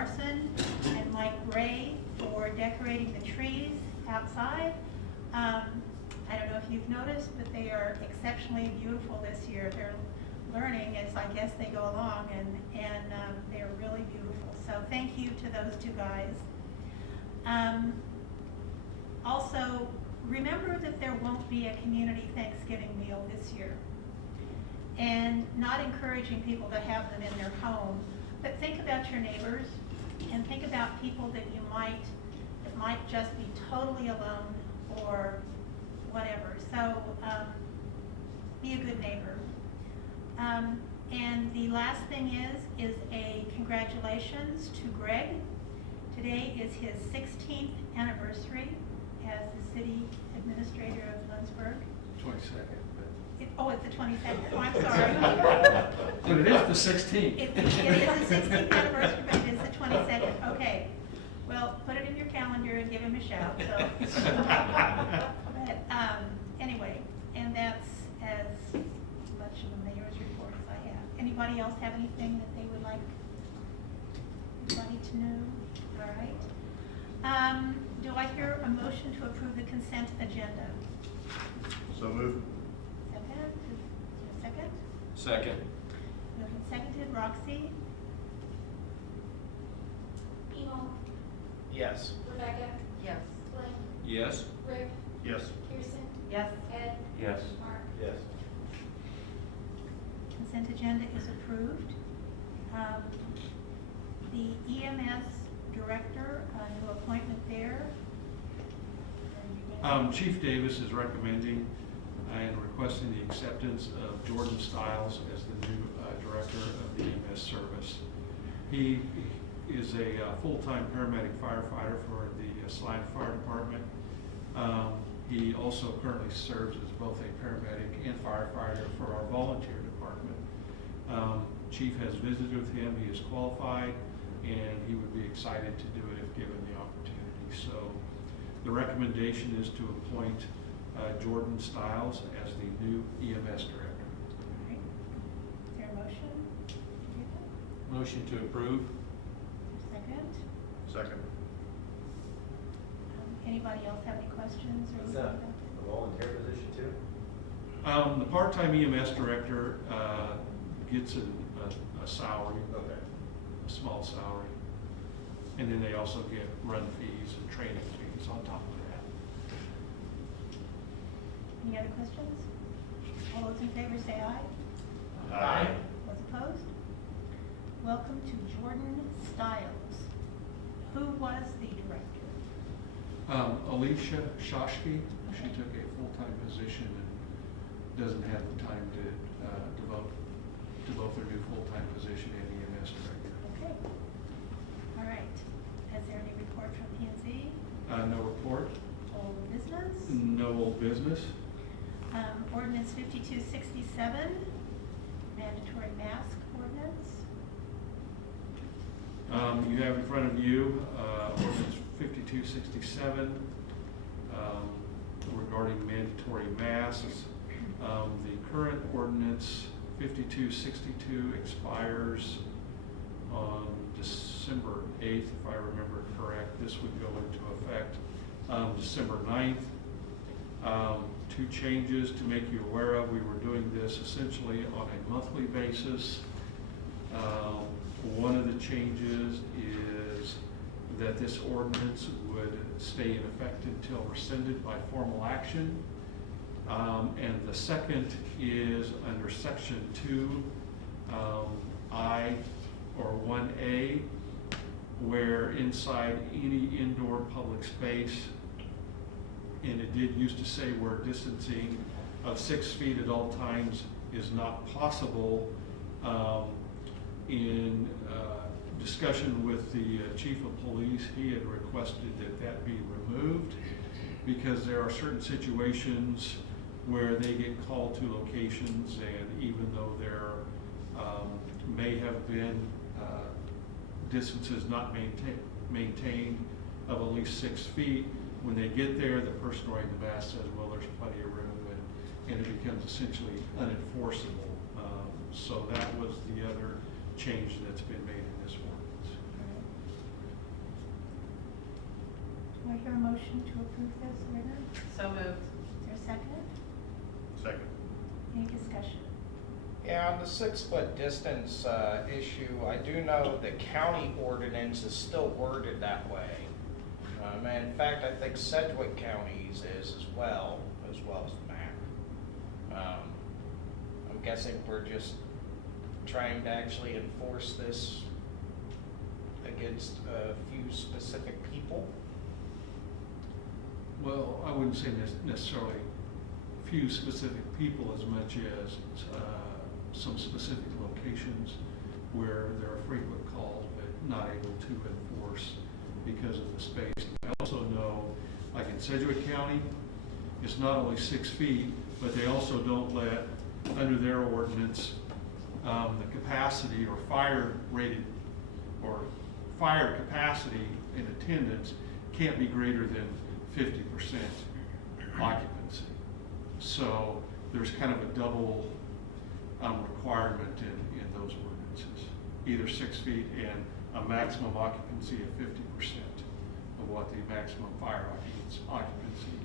Larson and Mike Gray for decorating the trees outside. I don't know if you've noticed, but they are exceptionally beautiful this year. They're learning as I guess they go along, and they're really beautiful. So thank you to those two guys. Also, remember that there won't be a community Thanksgiving meal this year. And not encouraging people to have them in their home, but think about your neighbors and think about people that might just be totally alone or whatever. So be a good neighbor. And the last thing is a congratulations to Greg. Today is his 16th anniversary as the city administrator of Lindsborg. 22nd. It's the 22nd. Oh, I'm sorry. But it is the 16th. It is the 16th anniversary, but it is the 22nd. Okay. Well, put it in your calendar and give him a shout. So. But anyway, and that's as much of the mayor's report as I have. Anybody else have anything that they would like everybody to know? All right. Do I hear a motion to approve the consent agenda? So moved. Second? Second. Moved and seconded. Roxy? Emo, Yes. Rebecca, Yes. Blaine, Yes. Rick, Yes. Kirsten, Yes. Ed, Yes. Mark. Yes. Consent agenda is approved. The EMS director, new appointment there. Chief Davis is recommending and requesting the acceptance of Jordan Stiles as the new director of the EMS service. He is a full-time paramedic firefighter for the Slide Fire Department. He also currently serves as both a paramedic and firefighter for our volunteer department. Chief has visited with him. He is qualified, and he would be excited to do it if given the opportunity. So the recommendation is to appoint Jordan Stiles as the new EMS director. All right. Is there a motion? Motion to approve. Second? Second. Anybody else have any questions or Is anything that about that? a volunteer position too? The part-time EMS director gets a salary, Okay. a small salary, and then they also get run fees and training fees on top of that. Any other questions? All those in favor say aye. Aye. Those opposed? Welcome to Jordan Stiles. Who was the director? Alicia Shoshki, she took a full-time position and doesn't have the time to devote their new full-time position in EMS director. Okay. All right. Is there any report from P&Z? No report. Old business? No old business. Ordinance 5267, mandatory mask ordinance. You have in front of you ordinance 5267 regarding mandatory masks. The current ordinance 5262 expires on December 8th, if I remember correct. This would go into effect December 9th. Two changes to make you aware of. We were doing this essentially on a monthly basis. One of the changes is that this ordinance would stay in effect until rescinded by formal action. And the second is under section 2, I or 1A, where inside any indoor public space, and it did used to say where distancing of 6 feet at all times is not possible. In discussion with the chief of police, he had requested that that be removed because there are certain situations where they get called to locations, and even though there may have been distances not maintained of at least 6 feet, when they get there, the person wearing the mask says, well, there's plenty of room, and it becomes essentially unenforceable. So that was the other change that's been made in this ordinance. I hear a motion to approve this ordinance? So moved. Is there a second? Second. Any discussion? Yeah, on the 6-foot distance issue, I do know the county ordinance is still worded that way. And in fact, I think Sedgwick County's is as well as the MAC. I'm guessing we're just trying to actually enforce this against a few specific people. Well, I wouldn't say necessarily few specific people as much as some specific locations where there are frequent calls but not able to enforce because of the space. I also know, like in Sedgwick County, it's not only 6 feet, but they also don't let, under their ordinance, the capacity or fire rated or fire capacity in attendance can't be greater than 50% occupancy. So there's kind of a double requirement in those ordinances, either 6 feet and a maximum occupancy of 50% of what the maximum fire occupancy.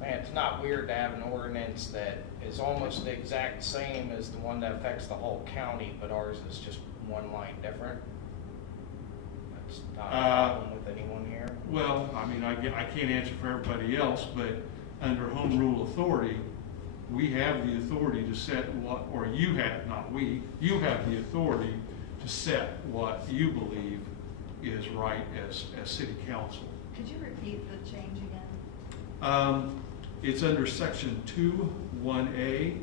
Man, it's not weird to have an ordinance that is almost the exact same as the one that affects the whole county, but ours is just one line different. That's not a problem with anyone here. Well, I mean, I can't answer for everybody else, but under home rule authority, we have the authority to set what, or you have, not we, you have the authority to set what you believe is right as city council. Could you repeat the change again? It's under section 2(1)(a).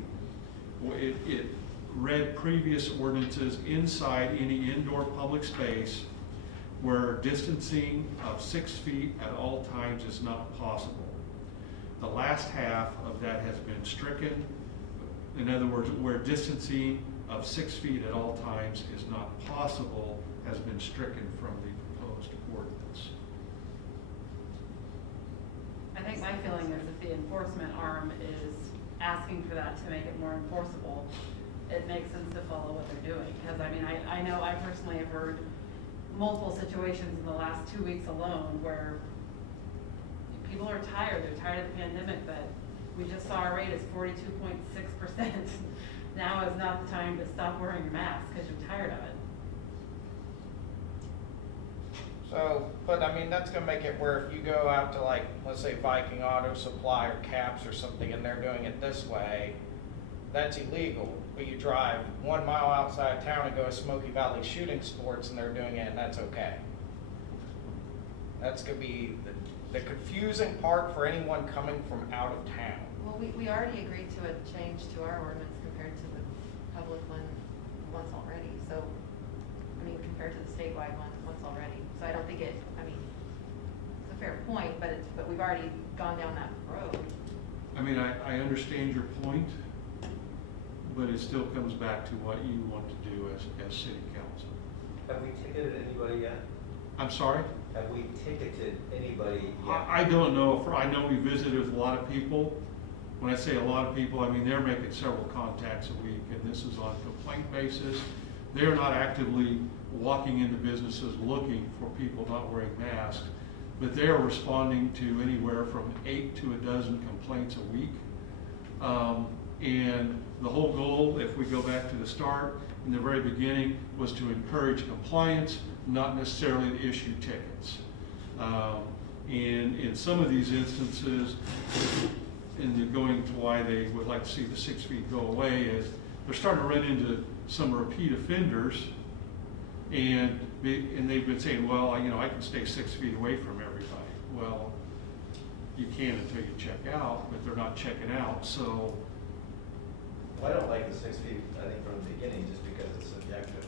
It read previous ordinances inside any indoor public space where distancing of 6 feet at all times is not possible. The last half of that has been stricken. In other words, where distancing of 6 feet at all times is not possible has been stricken from the proposed ordinance. I think my feeling is if the enforcement arm is asking for that to make it more enforceable, it makes sense to follow what they're doing. Because I mean, I know I personally have heard multiple situations in the last 2 weeks alone where people are tired. They're tired of the pandemic, but we just saw our rate is 42.6%. Now is not the time to stop wearing your mask because you're tired of it. So, but I mean, that's gonna make it where if you go out to like, let's say Viking Auto Supply or Caps or something and they're doing it this way, that's illegal. But you drive 1 mile outside town and go to Smoky Valley Shooting Sports and they're doing it and that's okay. That's gonna be the confusing part for anyone coming from out of town. Well, we already agreed to a change to our ordinance compared to the public one once already. So, I mean, compared to the statewide one once already. So I don't think it, I mean, it's a fair point, but we've already gone down that road. I mean, I understand your point, but it still comes back to what you want to do as city council. Have we ticketed anybody yet? I'm sorry? Have we ticketed anybody yet? I don't know. I know we visited with a lot of people. When I say a lot of people, I mean they're making several contacts a week, and this is on a complaint basis. They're not actively walking into businesses looking for people not wearing masks, but they're responding to anywhere from 8 to a dozen complaints a week. And the whole goal, if we go back to the start, in the very beginning, was to encourage compliance, not necessarily to issue tickets. And in some of these instances, and going to why they would like to see the 6 feet go away, is they're starting to run into some repeat offenders, and they've been saying, well, I can stay 6 feet away from everybody. Well, you can until you check out, but they're not checking out, so. Well, I don't like the 6 feet, I think, from the beginning, just because it's subjective.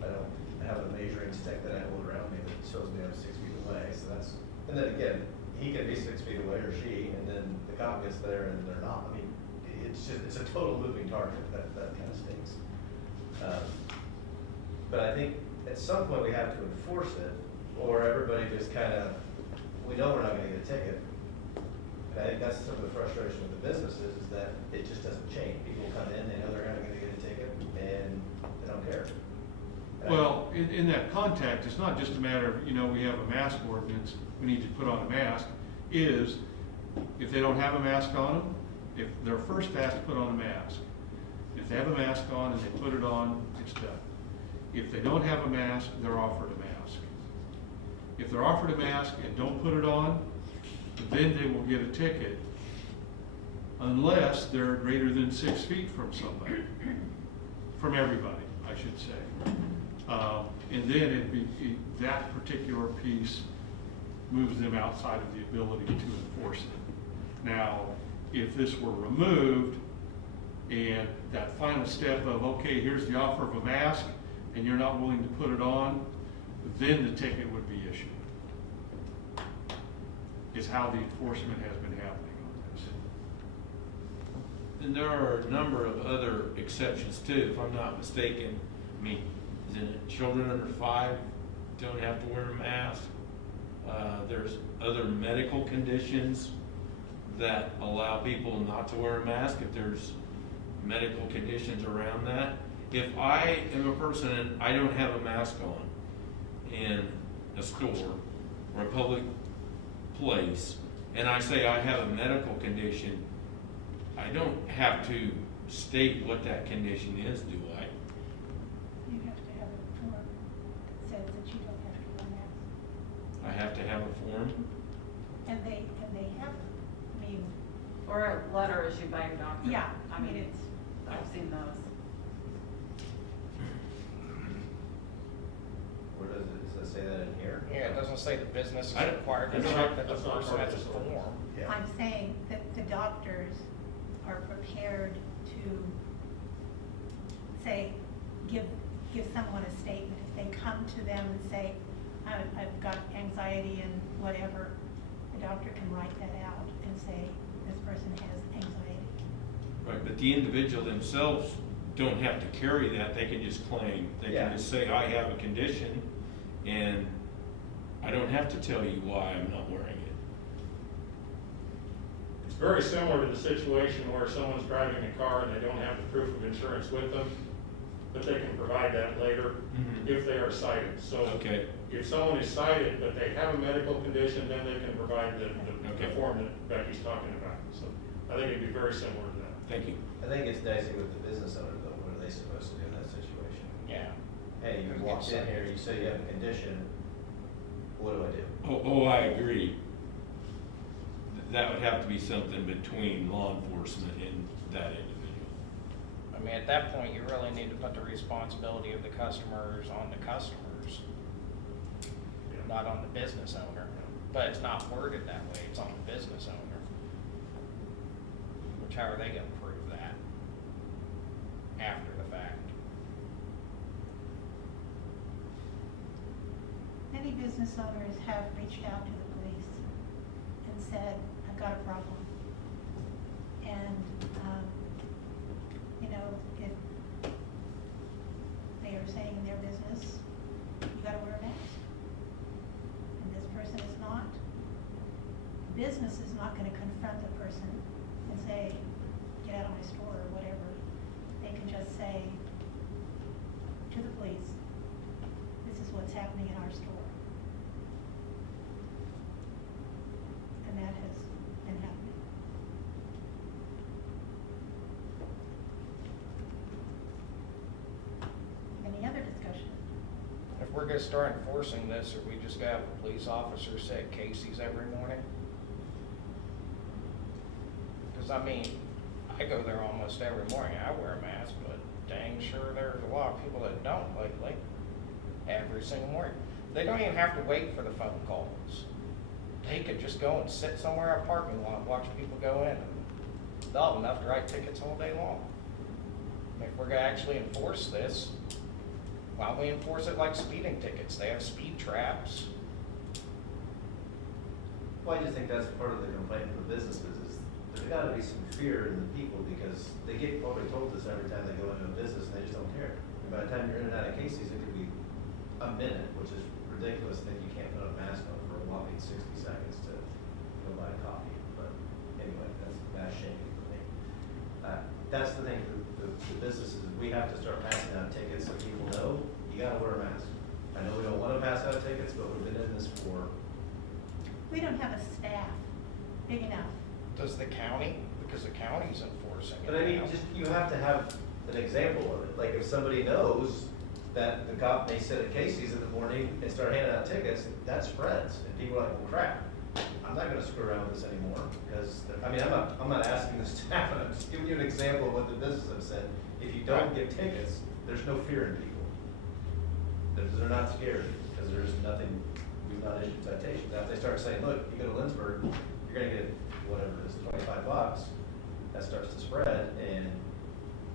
I don't have a measuring stick that I hold around me that shows me I'm 6 feet away, so that's, and then again, he can be 6 feet away, or she, and then the cop gets there and they're not. I mean, it's a total moving target, that kind of stinks. But I think at some point we have to enforce it, or everybody just kind of, we know we're not gonna get a ticket. And I think that's some of the frustration with the businesses, is that it just doesn't change. People come in, they know they're not gonna get a ticket, and they don't care. Well, in that context, it's not just a matter of, we have a mask ordinance, we need to put on a mask, is if they don't have a mask on them, if they're first asked to put on a mask, if they have a mask on and they put it on, it's done. If they don't have a mask, they're offered a mask. If they're offered a mask and don't put it on, then they will get a ticket unless they're greater than 6 feet from somebody, from everybody, I should say. And then that particular piece moves them outside of the ability to enforce it. Now, if this were removed and that final step of, okay, here's the offer of a mask and you're not willing to put it on, then the ticket would be issued. Is how the enforcement has been happening on this. And there are a number of other exceptions too, if I'm not mistaken. I mean, isn't it children under 5 don't have to wear a mask? There's other medical conditions that allow people not to wear a mask if there's medical conditions around that. If I am a person and I don't have a mask on in a store or a public place, and I say I have a medical condition, I don't have to state what that condition is, do I? You have to have a form that says that you don't have to wear a mask. I have to have a form? And they have, I mean, Or a letter issued by your doctor. yeah, I mean, it's, I've seen those. Where does it say that in here? Yeah, it doesn't say the business is I don't- required to that's check not- that the that's not person part of has a this ordinance. form. Yeah. I'm saying that the doctors are prepared to say, give someone a statement. If they come to them and say, I've got anxiety and whatever, the doctor can write that out and say, this person has anxiety. Right, but the individual themselves don't have to carry that, they can just claim, they Yeah. can just say, I have a condition, and I don't have to tell you why I'm not wearing it. It's very similar to the situation where someone's driving a car and they don't have the proof of insurance with them, but they can provide that later Mhm. if they are cited. So Okay, if someone is cited, but they have a medical condition, then they can provide the Okay. form that Becky's talking about. So I think it'd be very similar to that. thank you. I think it's dicey with the business owner though, what are they supposed to do in that situation? Yeah. Hey, you walked in here, you say you have a condition, what do I do? Oh, I agree. That would have to be something between law enforcement and that individual. I mean, at that point, you really need to put the responsibility of the customers on the customers, Yeah. not on the business owner. But it's not worded that way, it's on the business owner. Which, how are they gonna prove that after the fact? Many business owners have reached out to the police and said, I've got a problem. And, if they are saying in their business, you gotta wear a mask, and this person is not, the business is not gonna confront the person and say, get out of my store or whatever. They can just say to the police, this is what's happening in our store. And that has been happening. Any other discussion? If we're gonna start enforcing this, are we just gonna have a police officer sit at Casey's every morning? Cause I mean, I go there almost every morning, I wear a mask, but dang sure there's a lot of people that don't, like every single morning. They don't even have to wait for the phone calls. They could just go and sit somewhere in a parking lot, watch people go in, and they'll have enough to write tickets all day long. If we're gonna actually enforce this, why don't we enforce it like speeding tickets? They have speed traps. Well, I just think that's part of the complaint from the businesses is there's gotta be some fear in the people because they get probably told this every time they go into a business and they just don't care. And by the time you're in and out of Casey's, it could be a minute, which is ridiculous that you can't put a mask on for a whopping 60 seconds to go buy a coffee. But anyway, that's mass shaming for me. That's the thing, the businesses, we have to start passing out tickets so people know, you gotta wear a mask. I know we don't wanna pass out tickets, but we've been in this for, We don't have a staff big enough. Does the county, because the county's enforcing it but I mean, now. just, you have to have an example of it. Like, if somebody knows that the cop may sit at Casey's in the morning and start handing out tickets, that spreads, and people are like, well, crap, I'm not gonna screw around with this anymore, because, I mean, I'm not asking this to happen, I'm just giving you an example of what the business have said. If you don't give tickets, there's no fear in people. They're not scared, because there's nothing, we've not issued citations. Now, if they start saying, look, you go to Lindsborg, you're gonna get, whatever it is, $25, that starts to spread, and,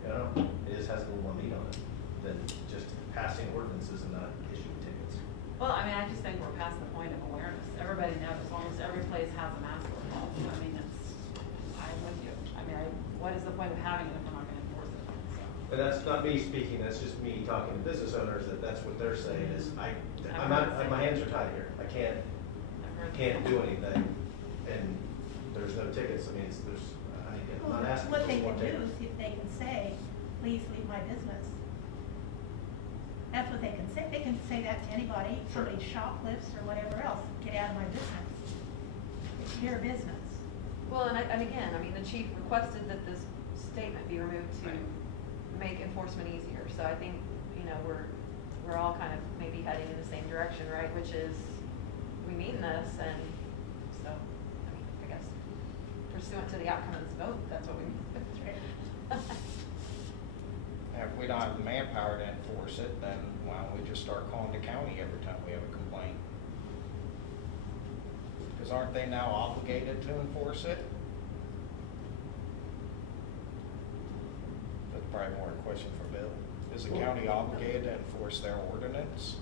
you know, it just has a little more meat on it than just passing ordinances and not issuing tickets. Well, I mean, I just think we're past the point of awareness. Everybody knows, almost every place has a mask law. I mean, I'm with you. I mean, what is the point of having it if we're not gonna enforce it? So. But that's not me speaking, that's just me talking to business owners, that's what they're saying is, I'm not, my hands are tied here. I can't do anything, and there's no tickets. I mean, I'm Well, not asking what for they more can do tickets. is if they can say, please leave my business. That's what they can say. They can say that to anybody, Sure. somebody shoplifts or whatever else, get out of my business. It's your business. Well, and again, I mean, the chief requested that this statement be removed to make enforcement easier. So I think, you know, we're all kind of maybe heading in the same direction, right? Which is, we mean this, and so, I mean, I guess pursuant to the outcome of this vote, that's what we mean. If we don't have the manpower to enforce it, then why don't we just start calling the county every time we have a complaint? Because aren't they now obligated to enforce it? That's probably more a question for Bill. Is the county obligated to enforce their ordinance?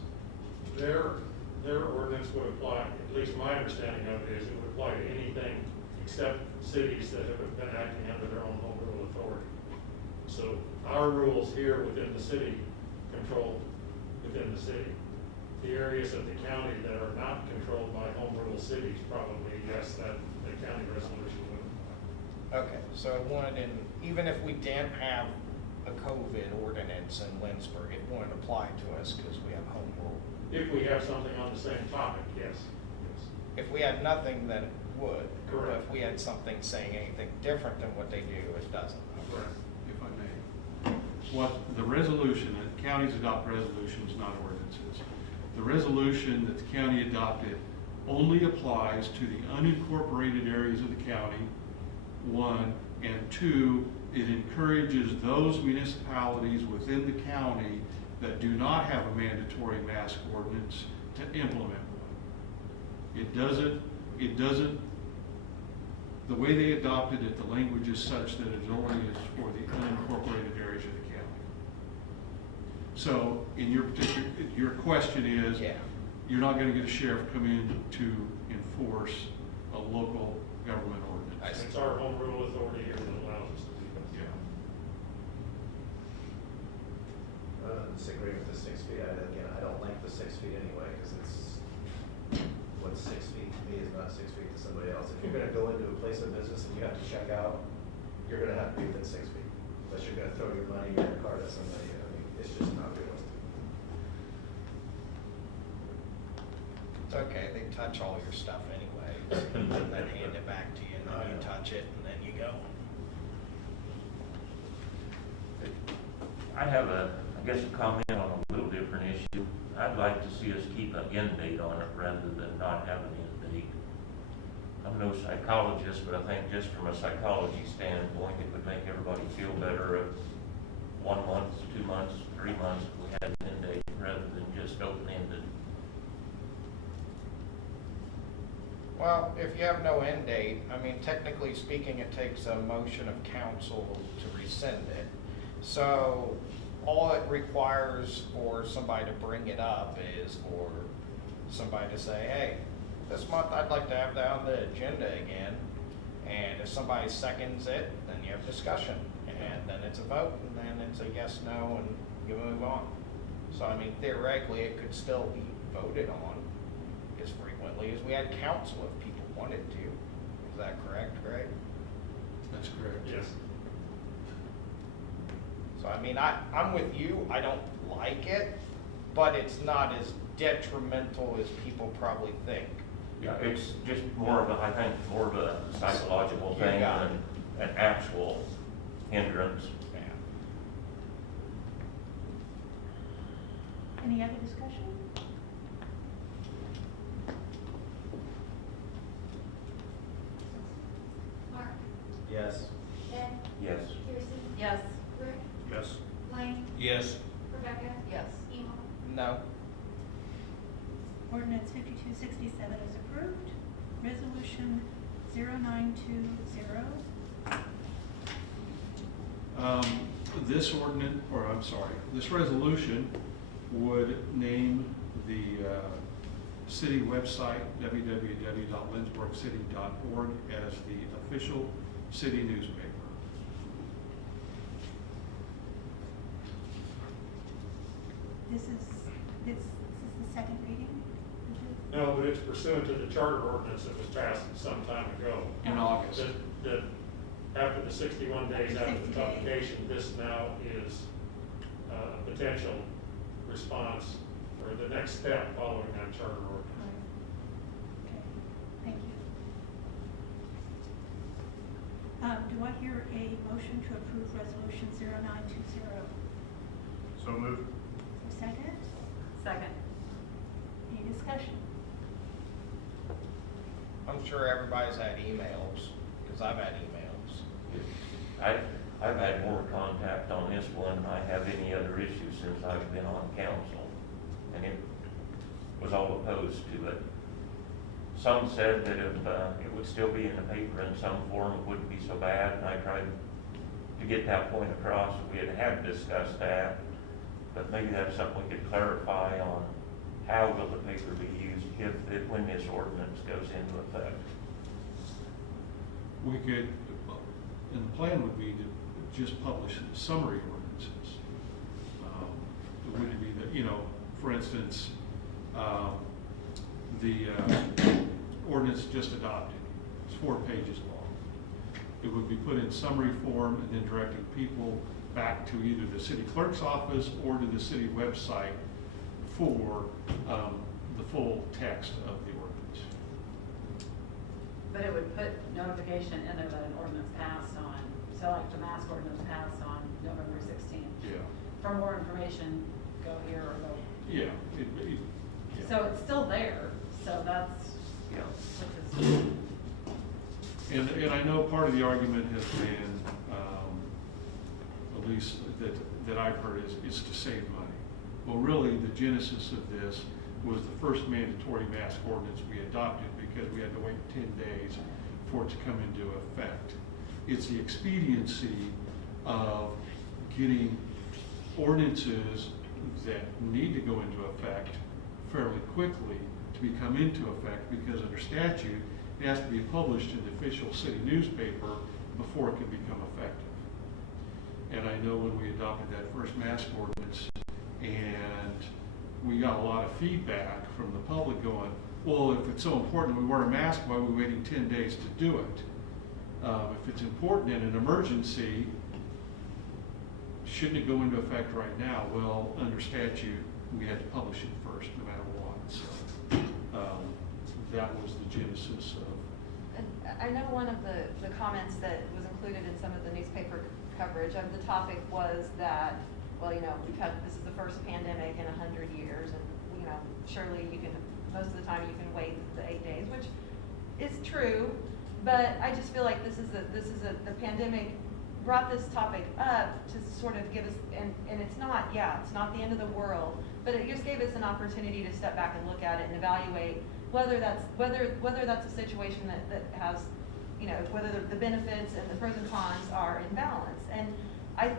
Their ordinance would apply, at least my understanding of it is it would apply to anything except cities that have been acting under their own home rule authority. So our rules here within the city control within the city. The areas of the county that are not controlled by home rule cities, probably, yes, that the county resolution would apply. Okay, so it wouldn't, even if we didn't have a COVID ordinance in Lindsborg, it wouldn't apply to us because we have home rule. If we have something on the same topic, yes, yes. If we had nothing, then it would. Correct. But if we had something saying anything different than what they do, it doesn't. Correct. If I may. What the resolution, the counties adopt resolutions, not ordinances. The resolution that the county adopted only applies to the unincorporated areas of the county, one, and two, it encourages those municipalities within the county that do not have a mandatory mask ordinance to implement one. It doesn't, the way they adopted it, the language is such that it only is for the unincorporated areas of the county. So in your question is, Yeah. you're not gonna get a sheriff come in to enforce a local government ordinance. I see. It's our home rule authority here that allows us to do that. Yeah. I disagree with the 6 feet. Again, I don't like the 6 feet anyway, because what's 6 feet to me is not 6 feet to somebody else. If you're gonna go into a place of business and you have to check out, you're gonna have to be within 6 feet. Unless you're gonna throw your money or your card at somebody, I mean, it's just not realistic. It's okay, they touch all your stuff anyways, and then hand it back to you, and then you touch it, and then you go. I have I guess a comment on a little different issue. I'd like to see us keep an end date on it rather than not have an end date. I'm no psychologist, but I think just from a psychology standpoint, it would make everybody feel better if 1 month, 2 months, 3 months, we had an end date rather than just open-ended. Well, if you have no end date, I mean, technically speaking, it takes a motion of council to rescind it. So all it requires for somebody to bring it up is for somebody to say, hey, this month I'd like to have that on the agenda again. And if somebody seconds it, then you have discussion. And then it's a vote, and then it's a yes, no, and you move on. So, I mean, theoretically, it could still be voted on as frequently as we had council if people wanted to. Is that correct, Greg? That's correct. Yes. So, I mean, I'm with you. I don't like it, but it's not as detrimental as people probably think. Yeah, it's just more of a, I think, more of a psychological You thing got than an actual hindrance. Yeah. Any other discussion? Mark, Yes. Ed, Yes. Kirsten, Yes. Rick, Yes. Blaine, Yes. Rebecca, Yes. Emo. No. Ordinance 5267 is approved. Resolution 0920. This resolution would name the city website, www.lindsborgcity.org, as the official city newspaper. This is the second reading? No, but it's pursuant to the charter ordinance that was passed some time ago. In August. That after the 61 days after 60 the days. publication, this now is a potential response or the next step following that charter ordinance. Okay, thank you. Do I hear a motion to approve resolution 0920? So moved. Second? Second. Any discussion? I'm sure everybody's had emails, because I've had emails. I've had more contact on this one than I have any other issue since I've been on council, and it was all opposed to it. Some said that if it would still be in the paper in some form, it wouldn't be so bad, and I tried to get that point across. We had discussed that, but maybe that's something we could clarify on. How will the paper be used when this ordinance goes into effect? We could, and the plan would be to just publish summary ordinances. It wouldn't be that, for instance, the ordinance just adopted, it's 4 pages long. It would be put in summary form and then directing people back to either the city clerk's office or to the city website for the full text of the ordinance. But it would put notification in there that an ordinance passed on, so like the mask ordinance passed on November 16th. Yeah. For more information, go here or go. Yeah. So it's still there, so that's, Yeah. which is, And I know part of the argument has been, at least that I've heard, is to save money. Well, really, the genesis of this was the first mandatory mask ordinance we adopted because we had to wait 10 days for it to come into effect. It's the expediency of getting ordinances that need to go into effect fairly quickly to become into effect, because under statute, it has to be published in the official city newspaper before it can become effective. And I know when we adopted that first mask ordinance, and we got a lot of feedback from the public going, well, if it's so important we wear a mask, why are we waiting 10 days to do it? If it's important in an emergency, shouldn't it go into effect right now? Well, under statute, we had to publish it first, no matter what. So that was the genesis of. And I know one of the comments that was included in some of the newspaper coverage of the topic was that, well, this is the first pandemic in 100 years, and, surely you can, most of the time you can wait the 8 days, which is true, but I just feel like the pandemic brought this topic up to sort of give us, and it's not the end of the world, but it just gave us an opportunity to step back and look at it and evaluate whether that's a situation that has, whether the benefits and the pros and cons are in balance. And I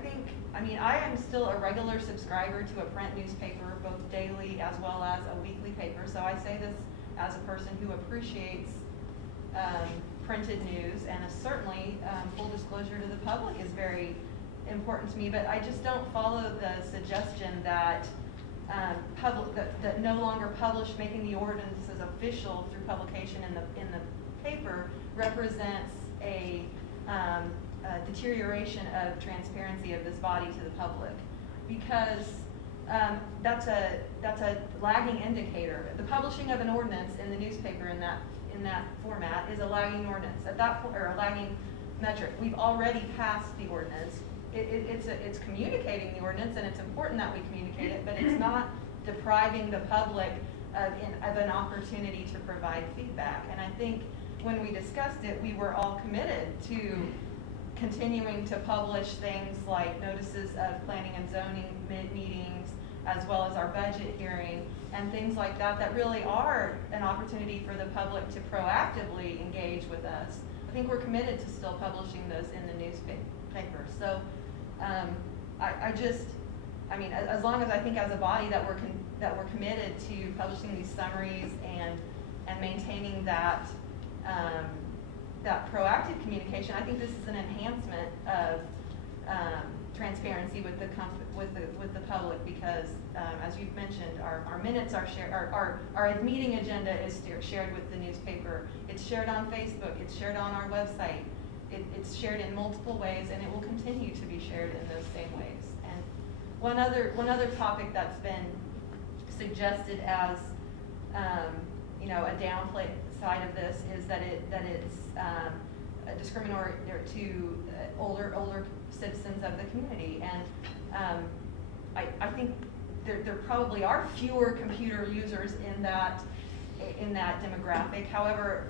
am still a regular subscriber to a print newspaper, both daily as well as a weekly paper. So I say this as a person who appreciates printed news, and certainly full disclosure to the public is very important to me. But I just don't follow the suggestion that that no longer making the ordinances official through publication in the paper represents a deterioration of transparency of this body to the public, because that's a lagging indicator. The publishing of an ordinance in the newspaper in that format is a lagging ordinance, at that point, or a lagging metric. We've already passed the ordinance. It's communicating the ordinance, and it's important that we communicate it, but it's not depriving the public of an opportunity to provide feedback. And I think when we discussed it, we were all committed to continuing to publish things like notices of planning and zoning meetings, as well as our budget hearing, and things like that, that really are an opportunity for the public to proactively engage with us. I think we're committed to still publishing those in the newspaper. So I mean, as long as I think as a body that we're committed to publishing these summaries and maintaining that that proactive communication, I think this is an enhancement of transparency with the public, because as you've mentioned, our minutes are shared, our meeting agenda is shared with the newspaper. It's shared on Facebook. It's shared on our website. It's shared in multiple ways, and it will continue to be shared in those same ways. And one other topic that's been suggested as a downplay side of this is that it's discriminatory to older citizens of the community. And I think there probably are fewer computer users in that demographic. However,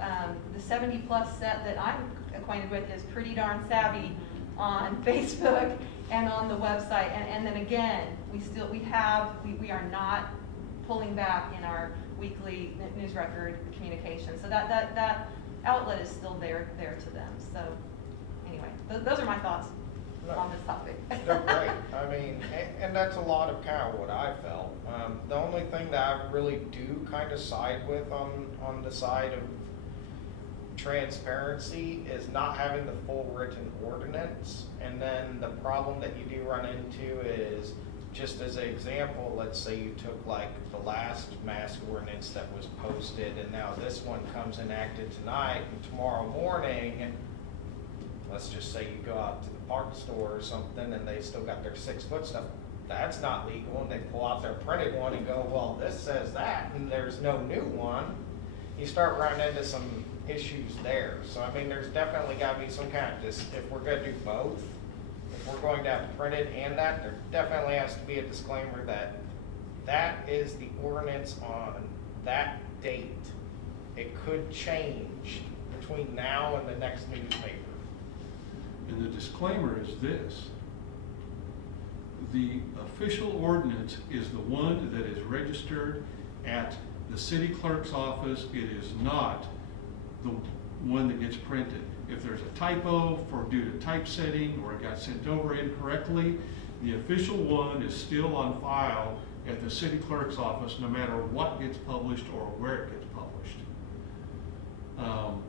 the 70+ set that I'm acquainted with is pretty darn savvy on Facebook and on the website. And then again, we are not pulling back in our weekly news record communication. So that outlet is still there to them. So anyway, those are my thoughts on this topic. They're great. I mean, and that's a lot of kind of what I felt. The only thing that I really do kind of side with on the side of transparency is not having the full written ordinance. And then the problem that you do run into is, just as an example, let's say you took like the last mask ordinance that was posted, and now this one comes enacted tonight, and tomorrow morning, let's just say you go out to the park store or something and they still got their 6-foot stuff. That's not legal, and they pull out their printed one and go, well, this says that, and there's no new one. You start running into some issues there. So I mean, there's definitely got to be some kind of if we're going to do both, if we're going to have printed and that, there definitely has to be a disclaimer that that is the ordinance on that date. It could change between now and the next newspaper. And the disclaimer is this: the official ordinance is the one that is registered at the city clerk's office. It is not the one that gets printed. If there's a typo due to typesetting or it got sent over incorrectly, the official one is still on file at the city clerk's office no matter what gets published or where it gets published.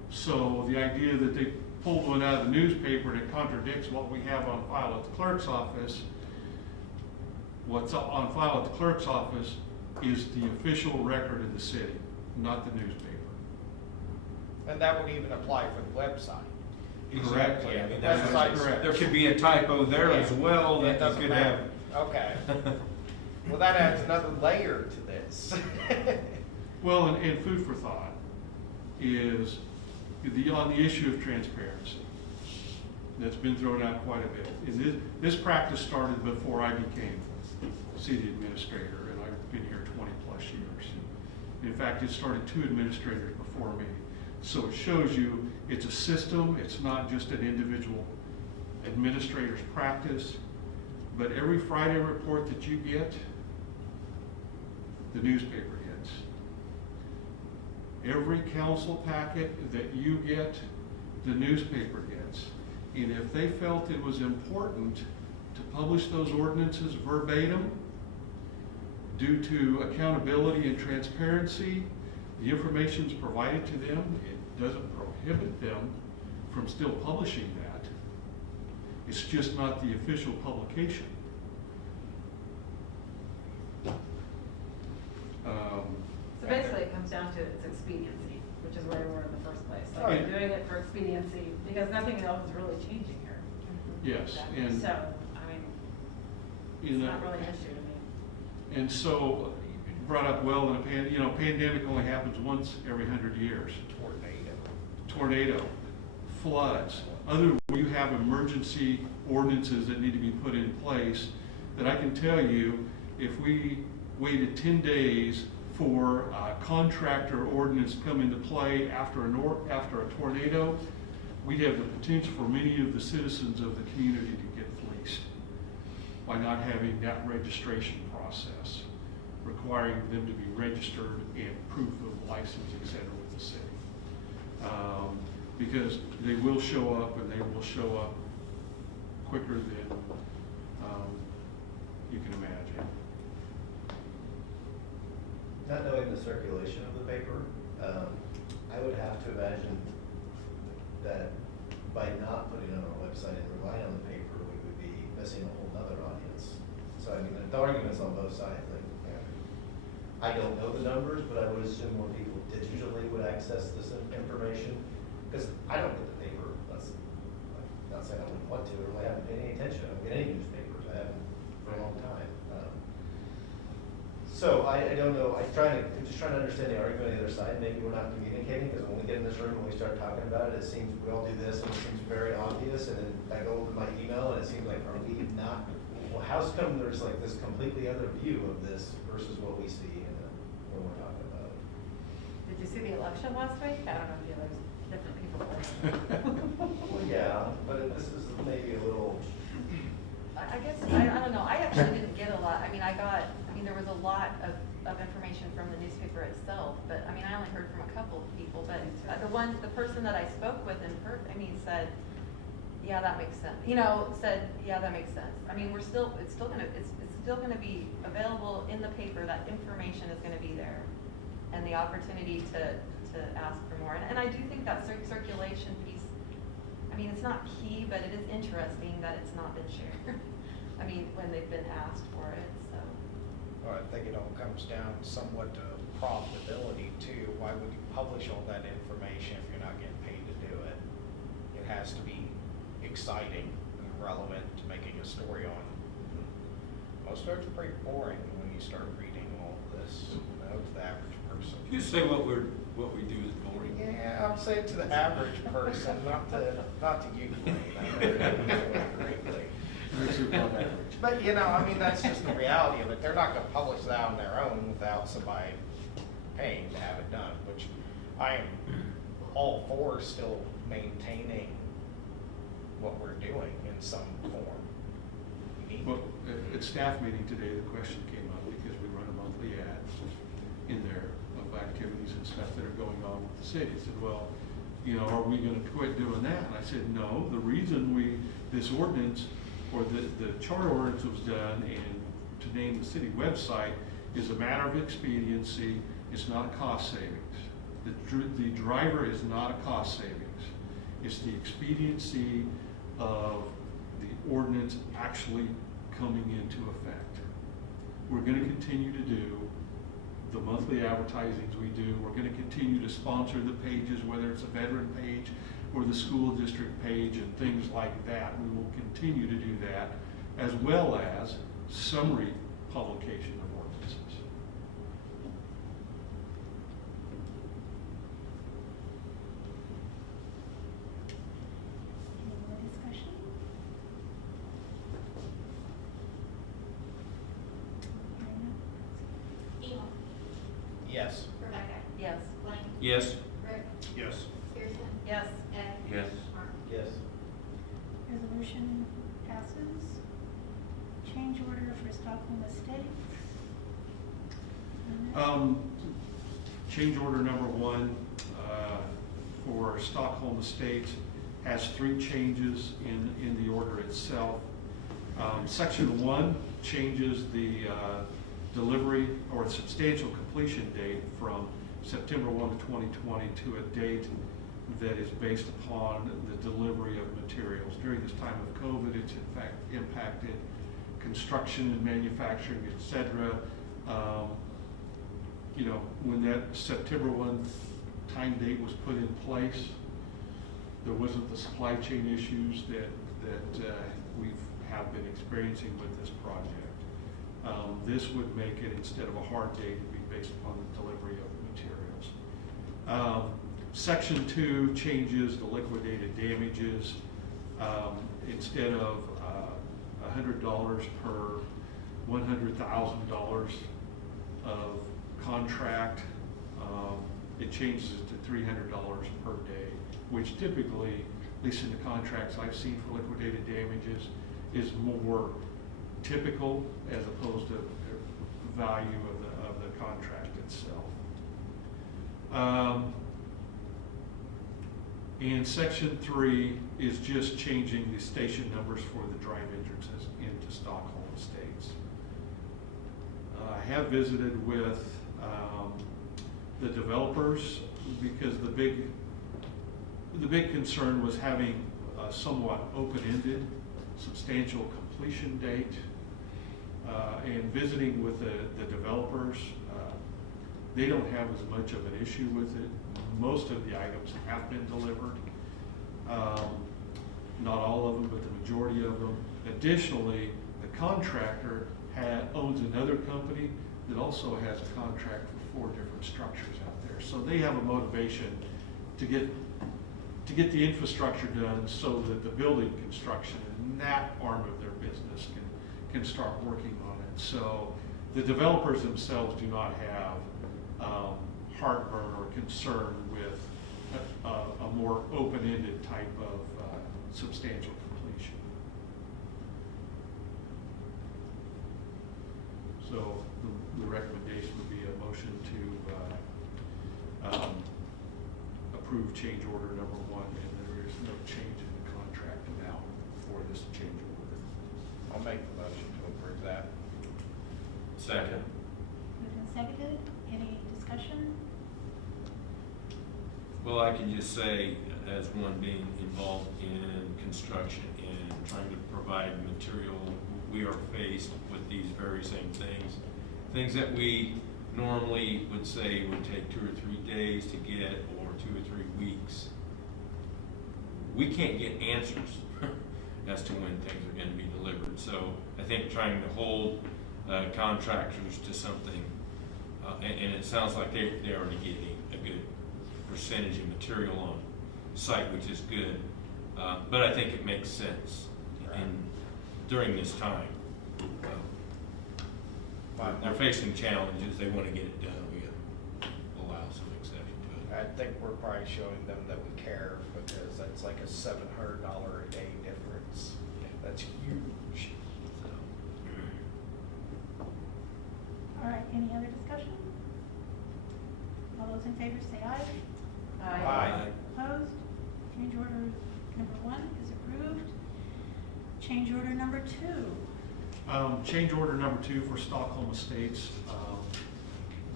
So the idea that they pulled one out of the newspaper and it contradicts what we have on file at the clerk's office, what's on file at the clerk's office is the official record of the city, not the newspaper. And that would even apply for the website. Exactly. I mean, That's that's correct. there could be a typo there as well It that you doesn't could matter. have. Okay. Well, that adds another layer to this. Well, and food for thought is on the issue of transparency. That's been thrown out quite a bit. And this practice started before I became city administrator, and I've been here 20+ years. In fact, it started 2 administrators before me. So it shows you it's a system. It's not just an individual administrator's practice. But every Friday report that you get, the newspaper gets. Every council packet that you get, the newspaper gets. And if they felt it was important to publish those ordinances verbatim, due to accountability and transparency, the information is provided to them. It doesn't prohibit them from still publishing that. It's just not the official publication. So basically, it comes down to its expediency, which is where we were in the first place. Like, Right. we're doing it for expediency because nothing else is really changing here. Yes, and So, I mean, it's not really an issue to me. And so, you brought up, well, in a pandemic only happens once every 100 years. Tornado, floods, other, you have emergency ordinances that need to be put in place, that I can tell you, if we waited 10 days for a contractor ordinance to come into play after a tornado, we'd have the potential for many of the citizens of the community to get fleeced by not having that registration process, requiring them to be registered and proof of license, et cetera, with the city. Because they will show up, and they will show up quicker than you can imagine. Not knowing the circulation of the paper, I would have to imagine that by not putting it on our website and relying on the paper, we would be missing a whole nother audience. So I mean, the argument's on both sides. Like, I don't know the numbers, but I would assume more people digitally would access this information, because I don't get the paper. That's, I'm not saying I wouldn't want to, or I haven't paid any attention. I don't get any newspapers. I haven't for a long time. So I don't know. I'm just trying to understand the argument on the other side. Maybe we're not communicating, because when we get in this room and we start talking about it, it seems we all do this, and it seems very obvious. And then I go over my email, and it seems like, are we not? Well, how's come there's like this completely other view of this versus what we see when we're talking about it? Did you see the election last week? I don't know if there's different people. Well, yeah, but this is maybe a little. I guess, I don't know, I actually didn't get a lot, there was a lot of information from the newspaper itself, but, I only heard from a couple of people, but the person that I spoke with said, yeah, that makes sense, that makes sense. It's still gonna be available in the paper, that information is gonna be there, and the opportunity to ask for more, and I do think that circulation piece, it's not key, but it is interesting that it's not been shared. When they've been asked for it, so. Well, I think it all comes down somewhat to profitability too. Why would you publish all that information if you're not getting paid to do it? It has to be exciting and relevant to making a story on. Most of it's pretty boring when you start reading all this, to the average person. You say what we do is boring. Yeah, I'm saying to the average person, not to you, Wayne. I know you're doing it greatly. But that's just the reality of it. They're not going to publish that on their own without somebody paying to have it done, which I am all for still maintaining what we're doing in some form. Well, at staff meeting today, the question came up because we run a monthly ad in there of activities and stuff that are going on with the city. I said, well, are we going to quit doing that? And I said, no, the reason this ordinance, or the charter ordinance was done, and to name the city website, is a matter of expediency. It's not a cost savings. The driver is not a cost savings. It's the expediency of the ordinance actually coming into effect. We're going to continue to do the monthly advertisings we do. We're going to continue to sponsor the pages, whether it's a veteran page or the school district page and things like that. We will continue to do that, as well as summary publication of ordinances. Any more discussion? Emo. Yes. Rebecca. Yes. Blaine. Yes. Rick. Yes. Pearson. Yes. Ed. Yes. Mark. Yes. Resolution passes. Change order for Stockholm Estates. Change order number 1 for Stockholm Estates has 3 changes in the order itself. Section 1 changes the delivery or substantial completion date from September 1 of 2020 to a date that is based upon the delivery of materials. During this time of COVID, it's in fact impacted construction and manufacturing, et cetera. When that September 1 time date was put in place, there wasn't the supply chain issues that we have been experiencing with this project. This would make it, instead of a hard date, it'd be based upon the delivery of materials. Section 2 changes the liquidated damages. Instead of $100 per $100,000 of contract, it changes it to $300 per day, which typically, at least in the contracts I've seen for liquidated damages, is more typical as opposed to the value of the contract itself. And section 3 is just changing the station numbers for the drive entrances into Stockholm Estates. I have visited with the developers because the big concern was having a somewhat open-ended substantial completion date. And visiting with the developers, they don't have as much of an issue with it. Most of the items have been delivered. Not all of them, but the majority of them. Additionally, the contractor owns another company that also has a contract for 4 different structures out there. So they have a motivation to get the infrastructure done so that the building construction and that arm of their business can start working on it. So the developers themselves do not have heartburn or concern with a more open-ended type of substantial completion. So the recommendation would be a motion to approve change order number 1, and there is no change in the contract amount for this change order. I'll make the motion to approve that. Second. Moved and seconded. Any discussion? Well, I can just say, as one being involved in construction and trying to provide material, we are faced with these very same things. Things that we normally would say would take 2 or 3 days to get, or 2 or 3 weeks. We can't get answers as to when things are going to be delivered. So I think trying to hold contractors to something, and it sounds like they're already getting a good percentage of material on site, which is good. But I think it makes sense during this time. They're facing challenges. They want to get it done. We allow some exception to it. I think we're probably showing them that we care, because that's like a $700 a day difference. That's huge. So, All right, any other discussion? All those in favor say aye. Aye. Opposed? Change order number 1 is approved. Change order number 2. Change order number 2 for Stockholm Estates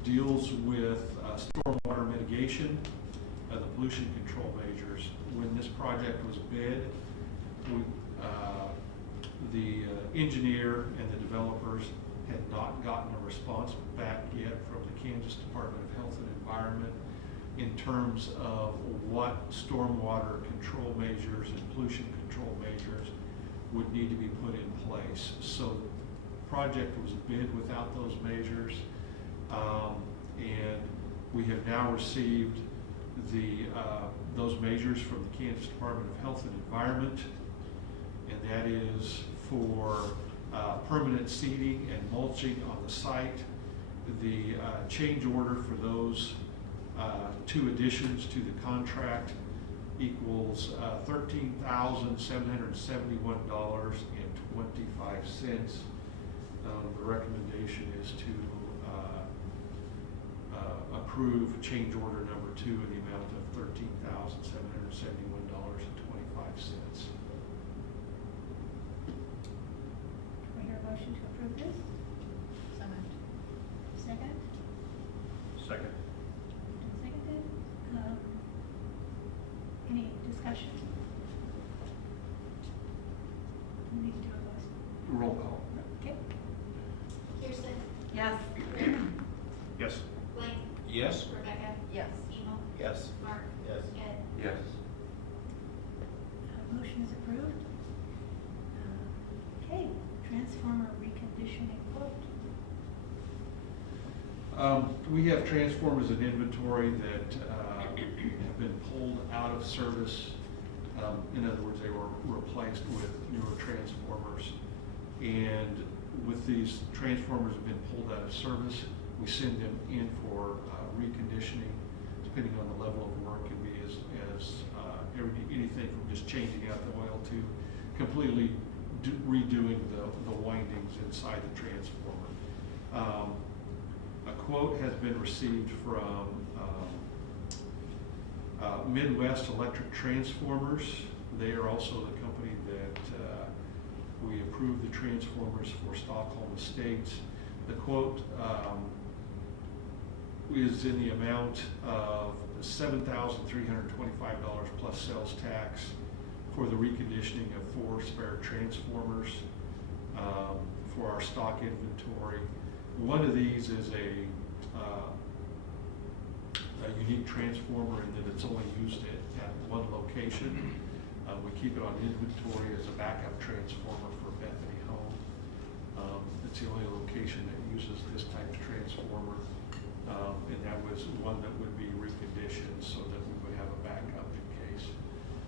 deals with stormwater mitigation, the pollution control measures. When this project was bid, the engineer and the developers had not gotten a response back yet from the Kansas Department of Health and Environment in terms of what stormwater control measures and pollution control measures would need to be put in place. So the project was bid without those measures, and we have now received those measures from the Kansas Department of Health and Environment, and that is for permanent seeding and mulching on the site. The change order for those 2 additions to the contract equals $13,771.25. The recommendation is to approve change order number 2 in the amount of $13,771.25. Do I hear a motion to approve this? So moved. Second? Second. Moved and seconded. Any discussion? We need to do a voice. Roll call. Okay. Kirsten, Yes. Yes. Blaine, yes? Rebecca, Yes. Emo, Yes. Mark, Yes. Ed. Yes. Motion is approved. Okay, transformer reconditioning quote. We have transformers in inventory that have been pulled out of service. In other words, they were replaced with newer transformers. And with these transformers have been pulled out of service, we send them in for reconditioning, depending on the level of work. It can be anything from just changing out the oil to completely redoing the windings inside the transformer. A quote has been received from Midwest Electric Transformers. They are also the company that we approved the transformers for Stockholm Estates. The quote is in the amount of $7,325 plus sales tax for the reconditioning of 4 spare transformers for our stock inventory. One of these is a unique transformer in that it's only used at one location. We keep it on inventory as a backup transformer for Bethany Home. It's the only location that uses this type of transformer. And that was one that would be reconditioned so that we would have a backup in case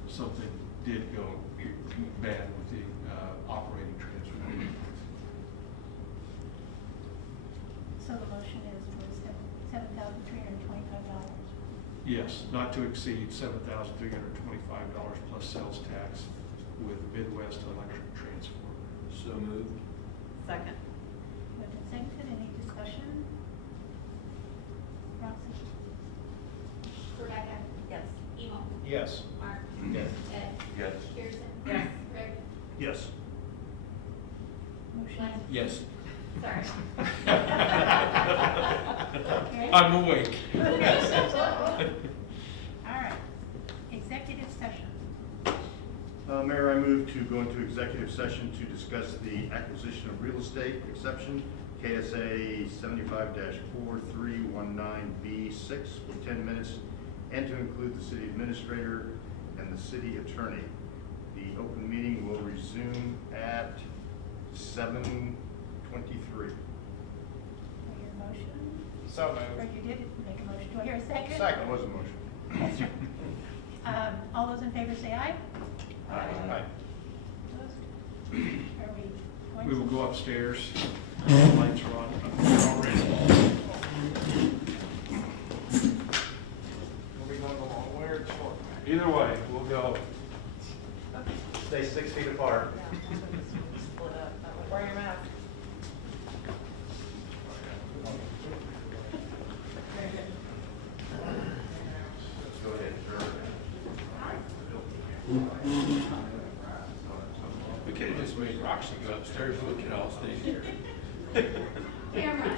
something did go bad with the operating transformer. So the motion is for $7,325. Yes, not to exceed $7,325 plus sales tax with Midwest Electric Transformer. So moved. Second. Moved and seconded, any discussion? Roxy? Rebecca? Yes. Emo? Yes. Mark? Yes. Ed? Yes. Kirsten? Yes. Rick? Yes. Motion Lynn? Yes. Sorry. Okay. I'm awake. All right, executive session. Mayor, I move to go into executive session to discuss the acquisition of real estate exception, KSA 75-4319B6 for 10 minutes, and to include the city administrator and the city attorney. The open meeting will resume at 7:23. For your motion, So or moved. you did make a motion, do I hear a second? That was a motion. That's right. All those in favor say aye. Aye. Opposed? Are we going? We will to- go upstairs. The lights are on already. Are we going the long way or the short way? Either way, we'll go. Stay 6 feet apart. Split up. Wear your mask. Go ahead, sure. We could have just made Roxy go upstairs, we could all stay here. Camera?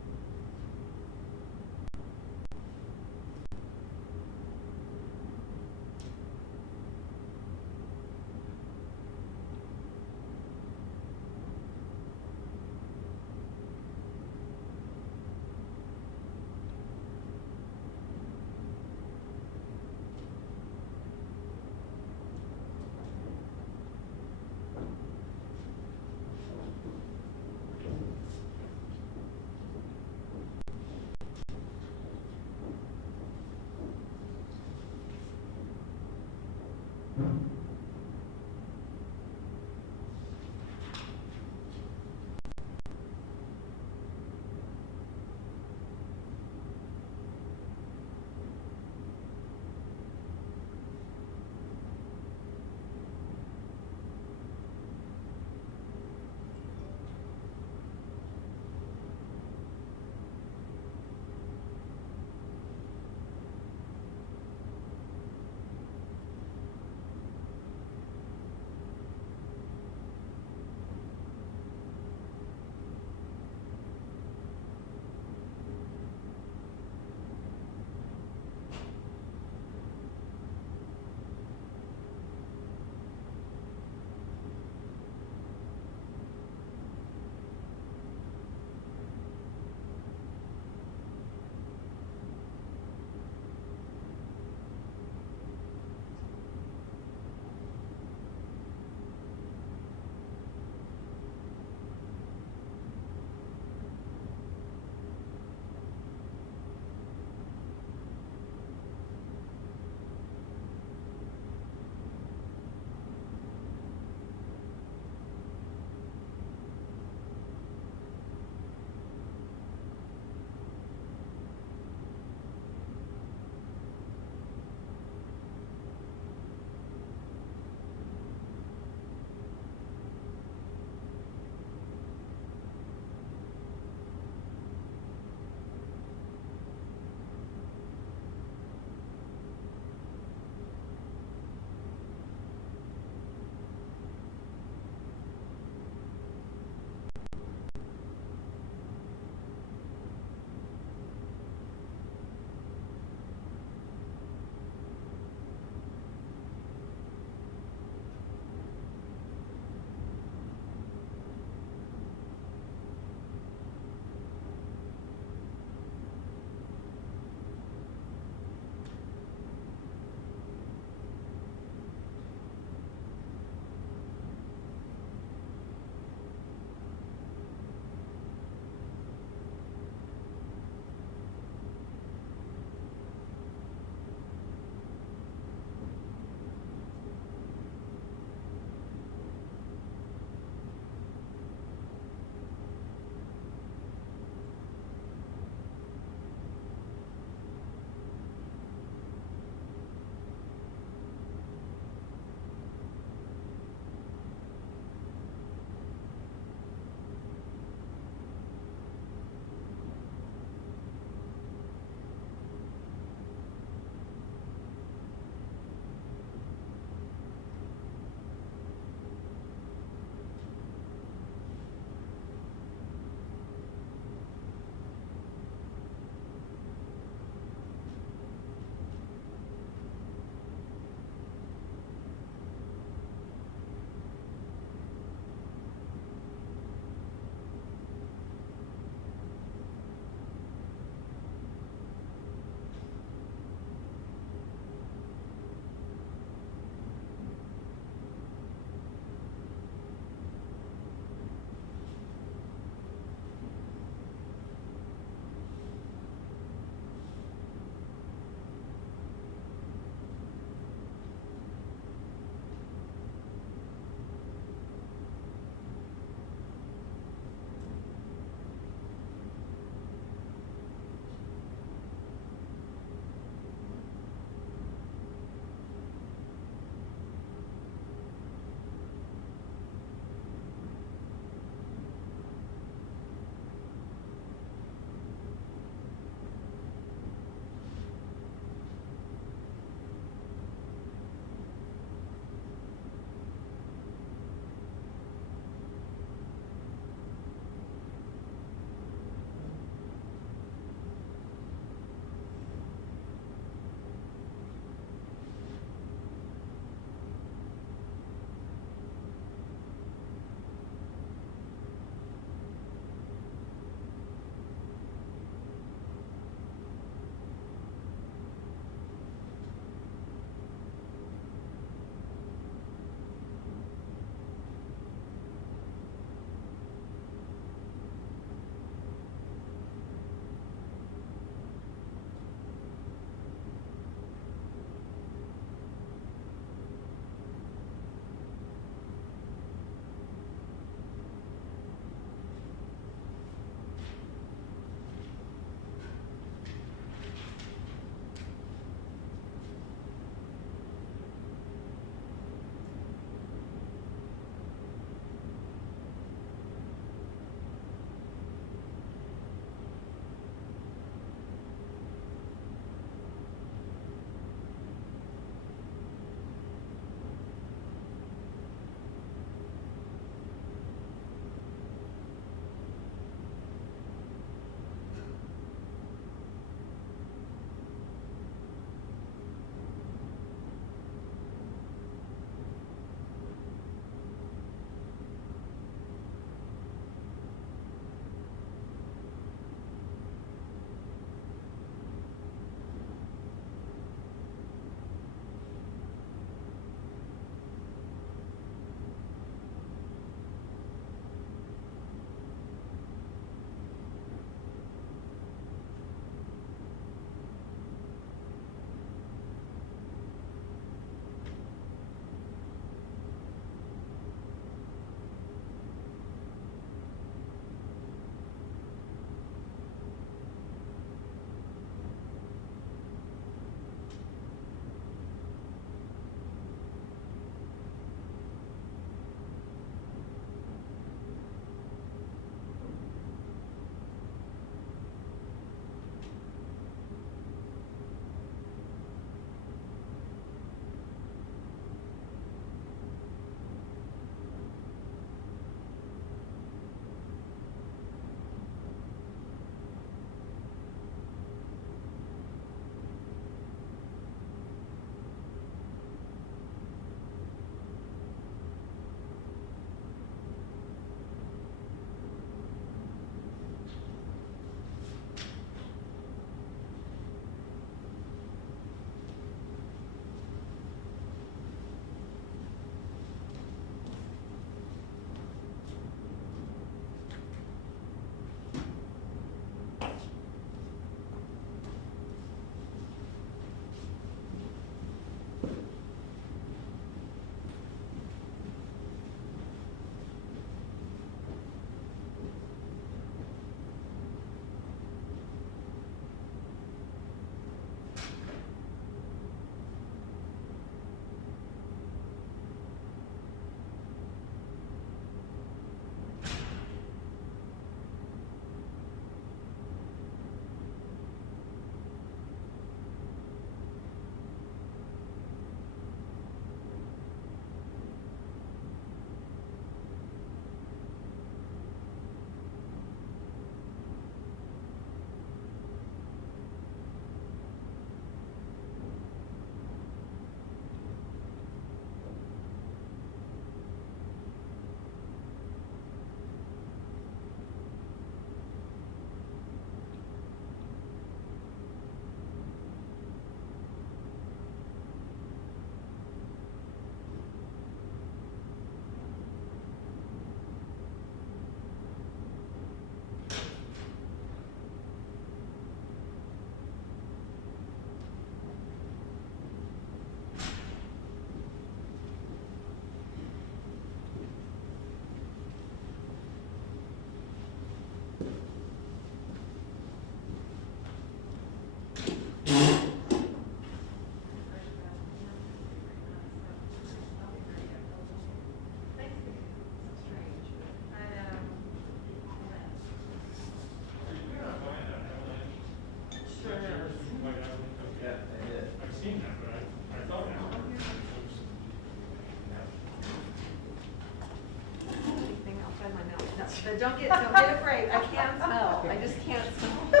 Don't get afraid, I can't smell, I just can't smell.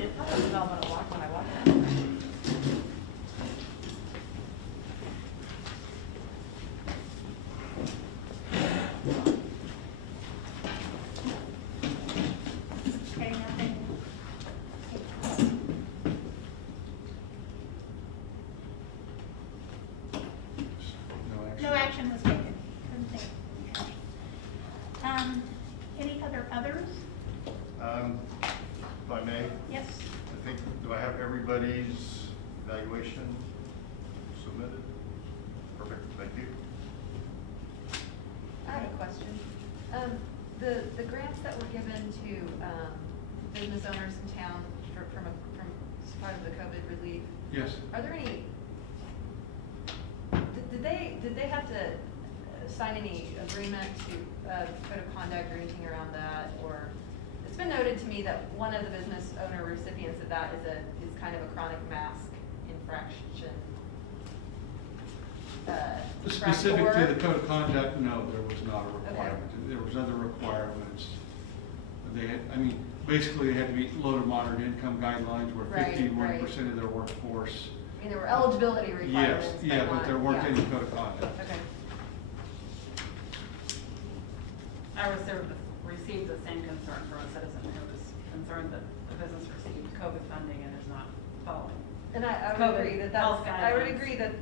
It probably smelled when I walked in. Okay, nothing. No action was taken. Couldn't think of any action. Any other others? If I may, Yes? I think, do I have everybody's evaluation submitted? Perfect, thank you. I have a question. The grants that were given to, business owners in town from as part of the COVID relief, Yes. are there any, did they have to sign any agreement to, code of conduct or anything around that? Or, it's been noted to me that one of the business owner recipients of that is kind of a chronic mask infraction. Specific to across the code of conduct, no, there was not a Okay. requirement. There was other requirements. They had, I mean, basically they had to meet low to moderate income guidelines where Right, 51% of their workforce. I mean, there were eligibility requirements. Yes, yeah, but there weren't yeah. any code of conduct. Okay. I received the same concern from a citizen who was concerned that the business received COVID funding and is not following. And I would COVID agree that health I would guidelines. agree that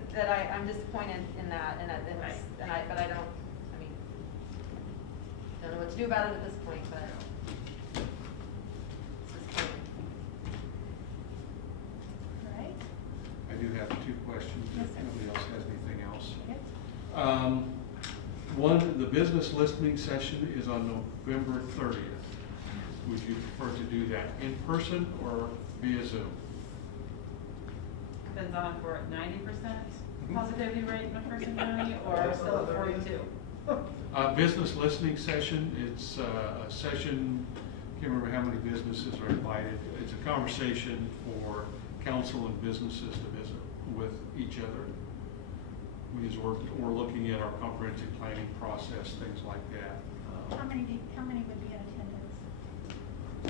I'm disappointed in that, Right. but I don't, I mean, don't know what to do about it at this point, but. it's disappointing. All right. I do have two questions, Yes, if sir. nobody else has anything else. Okay. One, the business listening session is on November 30th. Would you prefer to do that in person or via Zoom? Depends on if we're at 90% positivity rate in McPherson County or still at 42. Business listening session, it's a session, can't remember how many businesses are invited. It's a conversation for council and businesses to visit with each other. Because we're looking at our comprehensive planning process, things like that. How many would be in attendance? I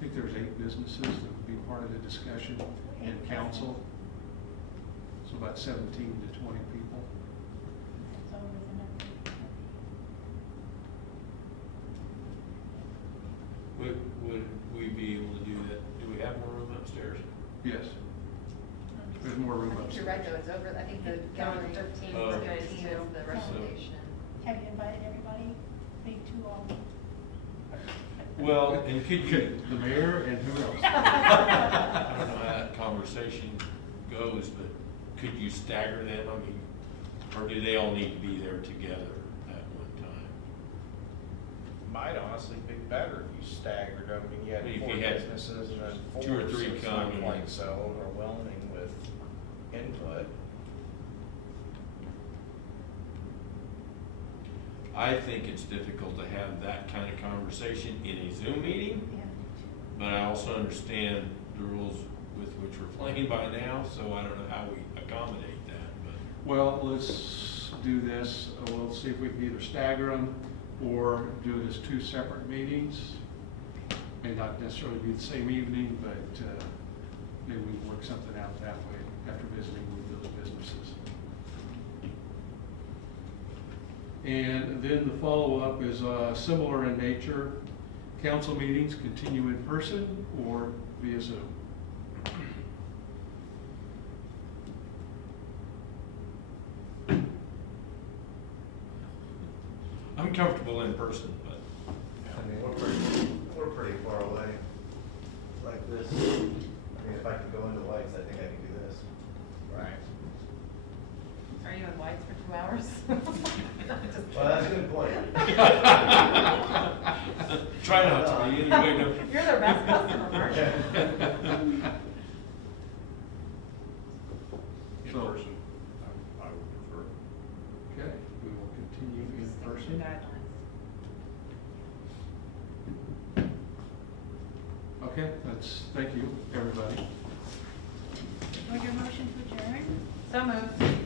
think there's 8 businesses that would be part of the discussion and council. So about 17 to 20 people. That's always enough. Would we be able to do that? Do we have more room upstairs? Yes, there's more room I think upstairs. you're right, though, it's over, I think the gallery 13 Oh. is Okay. the recommendation. Have you invited everybody? Be too long? Well, and could you, The mayor and who else? I don't know how that conversation goes, but could you stagger them? I mean, or do they all need to be there together at one time? Might honestly be better if you staggered, I mean, you had If 4 you had businesses and then 4. 2 or 3 so it's come not and- quite so overwhelming with input. I think it's difficult to have that kind of conversation in a Zoom meeting, Yeah. but I also understand the rules with which we're playing by now, so I don't know how we accommodate that, but. Well, let's do this. We'll see if we can either stagger them or do it as 2 separate meetings. May not necessarily be the same evening, but maybe we can work something out that way after visiting with those businesses. And then the follow-up is similar in nature. Council meetings continue in person or via Zoom. I'm comfortable in person, but. I mean, we're pretty far away, like this. I mean, if I could go into lights, I think I could do this. Right. Are you in White's for 2 hours? Well, that's a good point. Try not to be, anyway, no. You're their best customer, Mark. So- I would prefer. Okay, we will continue in Stick to person. guidelines. Okay, thank you, everybody. Was your motion to adjourn? So moved.